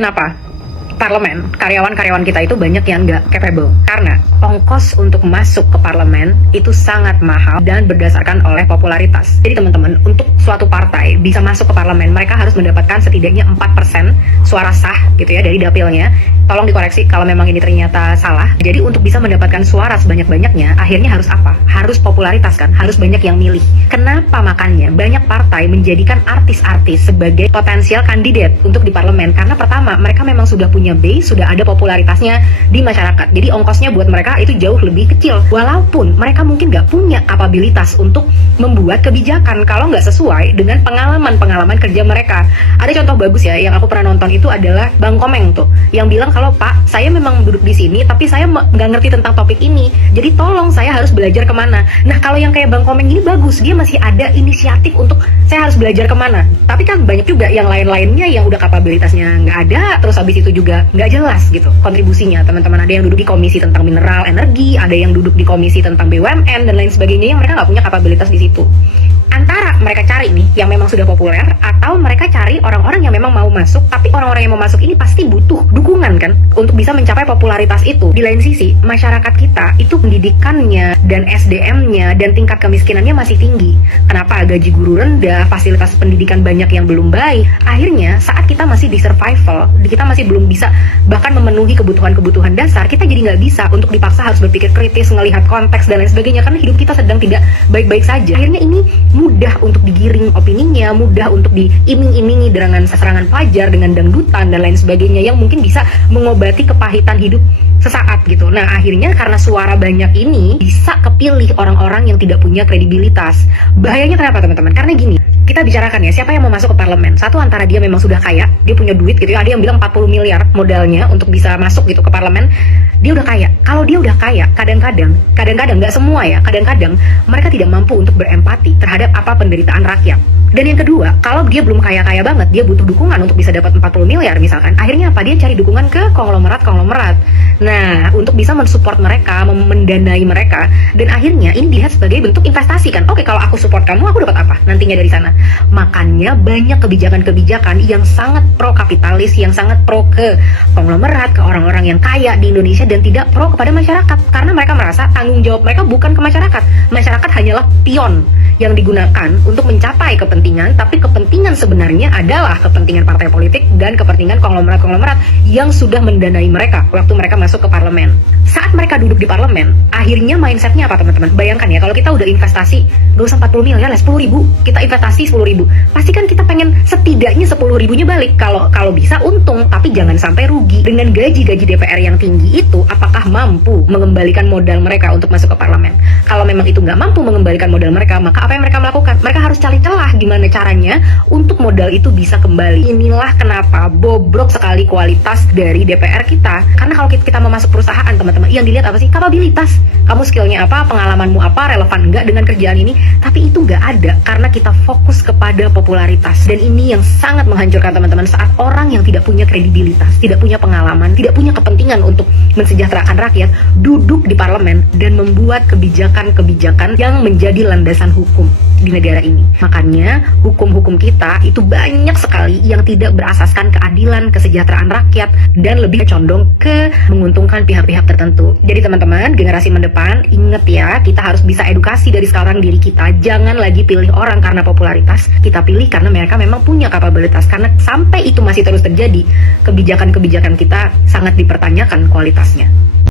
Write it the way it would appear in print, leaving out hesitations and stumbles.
Kenapa? Parlemen, karyawan-karyawan kita itu banyak yang nggak capable karena ongkos untuk masuk ke parlemen itu sangat mahal dan berdasarkan oleh popularitas. Jadi teman-teman, untuk suatu partai bisa masuk ke parlemen, mereka harus mendapatkan setidaknya 4% suara sah gitu ya dari dapilnya. Tolong dikoreksi kalau memang ini ternyata salah. Jadi untuk bisa mendapatkan suara sebanyak-banyaknya, akhirnya harus apa? Harus popularitas kan, harus banyak yang milih. Kenapa makanya banyak partai menjadikan artis-artis sebagai potensial kandidat untuk di parlemen? Karena pertama, mereka memang sudah punya base, sudah ada popularitasnya di masyarakat. Jadi ongkosnya buat mereka itu jauh lebih kecil. Walaupun mereka mungkin nggak punya kapabilitas untuk membuat kebijakan kalau nggak sesuai dengan pengalaman kerja mereka. Ada contoh bagus ya, yang aku pernah nonton itu adalah Bang Komeng tuh, yang bilang kalau Pak, saya memang duduk di sini, tapi saya nggak ngerti tentang topik ini. Jadi tolong saya harus belajar kemana. Nah kalau yang kayak Bang Komeng ini bagus, dia masih ada inisiatif untuk saya harus belajar kemana. Tapi kan banyak juga yang lain-lainnya yang udah kapabilitasnya nggak ada, terus habis itu juga nggak jelas gitu kontribusinya. Teman-teman, ada yang duduk di komisi tentang mineral energi, ada yang duduk di komisi tentang BUMN dan lain sebagainya, yang mereka nggak punya kapabilitas di situ. Antara mereka cari nih yang memang sudah populer, atau mereka cari orang-orang yang memang mau masuk, tapi orang-orang yang mau masuk ini pasti butuh dukungan kan untuk bisa mencapai popularitas itu. Di lain sisi, masyarakat kita itu pendidikannya dan SDM-nya dan tingkat kemiskinannya masih tinggi. Kenapa? Gaji guru rendah, fasilitas pendidikan banyak yang belum baik. Akhirnya saat kita masih di survival, kita masih belum bisa bahkan memenuhi kebutuhan-kebutuhan dasar, kita jadi nggak bisa untuk dipaksa harus berpikir kritis, ngelihat konteks dan lain sebagainya, karena hidup kita sedang tidak baik-baik saja. Akhirnya ini mudah untuk digiring opininya, mudah untuk diiming-imingi dengan serangan fajar, dengan dangdutan dan lain sebagainya yang mungkin bisa mengobati kepahitan hidup sesaat gitu. Nah akhirnya karena suara banyak ini bisa kepilih orang-orang yang tidak punya kredibilitas. Bahayanya kenapa teman-teman? Karena gini, kita bicarakan ya, siapa yang mau masuk ke parlemen? Satu, antara dia memang sudah kaya, dia punya duit gitu ya. Ada yang bilang 40 miliar modalnya untuk bisa masuk gitu ke parlemen. Dia udah kaya. Kalau dia udah kaya, kadang-kadang nggak semua ya, kadang-kadang mereka tidak mampu untuk berempati terhadap apa penderitaan rakyat. Dan yang kedua, kalau dia belum kaya-kaya banget, dia butuh dukungan untuk bisa dapat 40 miliar misalkan. Akhirnya apa? Dia cari dukungan ke konglomerat. Nah, untuk bisa mensupport mereka, mendanai mereka, dan akhirnya ini dilihat sebagai bentuk investasi kan. Oke, kalau aku support kamu, aku dapat apa nantinya dari sana? Makanya banyak kebijakan-kebijakan yang sangat pro kapitalis, yang sangat pro ke konglomerat, ke orang-orang yang kaya di Indonesia, dan tidak pro kepada masyarakat. Karena mereka merasa tanggung jawab mereka bukan ke masyarakat. Masyarakat hanyalah pion yang digunakan untuk mencapai kepentingan, tapi kepentingan sebenarnya adalah kepentingan partai politik dan kepentingan konglomerat-konglomerat yang sudah mendanai mereka waktu mereka masuk ke parlemen. Saat mereka duduk di parlemen, akhirnya mindsetnya apa teman-teman? Bayangkan ya, kalau kita udah investasi, gak usah 40 miliar lah, 10 ribu, kita investasi 10 ribu. Pasti kan kita pengen setidaknya 10 ribunya balik, kalau bisa untung, tapi jangan sampai rugi. Dengan gaji-gaji DPR yang tinggi itu, apakah mampu mengembalikan modal mereka untuk masuk ke parlemen? Kalau memang itu nggak mampu mengembalikan modal mereka, maka apa yang mereka melakukan? Mereka harus cari celah gimana caranya untuk modal itu bisa kembali. Inilah kenapa bobrok sekali kualitas dari DPR kita. Karena kalau kita mau masuk perusahaan, teman-teman, yang dilihat apa sih? Kapabilitas. Kamu skillnya apa, pengalamanmu apa, relevan nggak dengan kerjaan ini? Tapi itu nggak ada karena kita fokus kepada popularitas. Dan ini yang sangat menghancurkan teman-teman, saat orang yang tidak punya kredibilitas, tidak punya pengalaman, tidak punya kepentingan untuk mensejahterakan rakyat, duduk di parlemen dan membuat kebijakan-kebijakan yang menjadi landasan hukum di negara ini. Makanya hukum-hukum kita itu banyak sekali yang tidak berasaskan keadilan, kesejahteraan rakyat, dan lebih condong ke menguntungkan pihak-pihak tertentu. Jadi teman-teman, generasi mendepan, inget ya, kita harus bisa edukasi dari sekarang diri kita. Jangan lagi pilih orang karena popularitas, kita pilih karena mereka memang punya kapabilitas. Karena sampai itu masih terus terjadi, kebijakan-kebijakan kita sangat dipertanyakan kualitasnya.